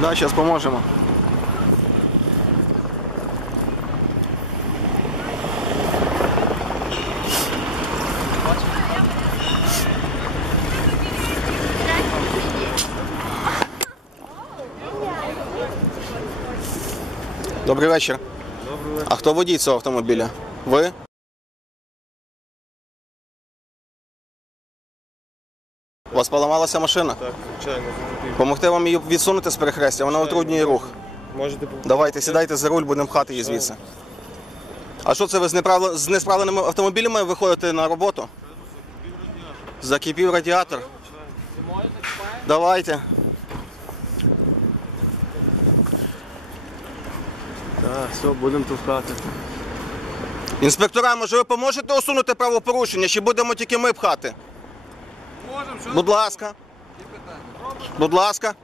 Да, зараз поможемо. Добрий вечір. Добрий вечір. А хто водій цього автомобіля? Ви? У вас поламалася машина? Так, звичайно. Помогти вам її відсунути з перехрестя, вона утруднює рух. Можете Давайте, сідайте за руль, будемо пхати її звідси. А що це ви з, неправ... з несправленими автомобілями виходите на роботу? Закипів радіатор. Давайте. Так, все, будемо товкати. Інспектора, може ви поможете усунути правопорушення, чи будемо тільки ми пхати? Будь ласка. Будь ласка.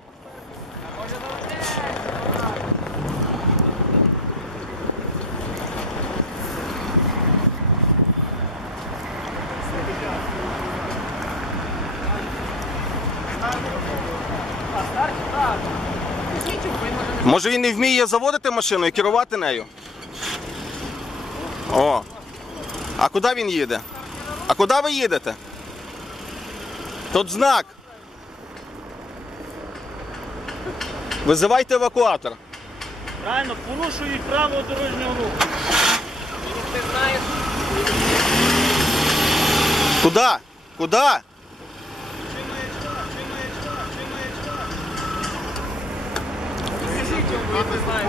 Може він не вміє заводити машину і керувати нею? О. А куди він їде? А куди ви їдете? Тут знак. Визивайте евакуатор. Правильно, порушують правила дорожнього руху. Куди? Куди?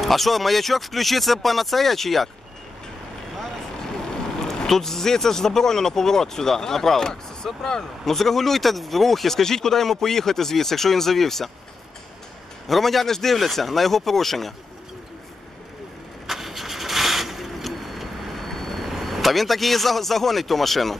А що, маячок включиться панацея чи як? Тут здається ж заборонено поворот сюди, направо. Так, все правильно. Ну зрегулюйте рухи, скажіть, куди йому поїхати звідси, якщо він завівся. Громадяни ж дивляться на його порушення. Та він так її загонить ту машину.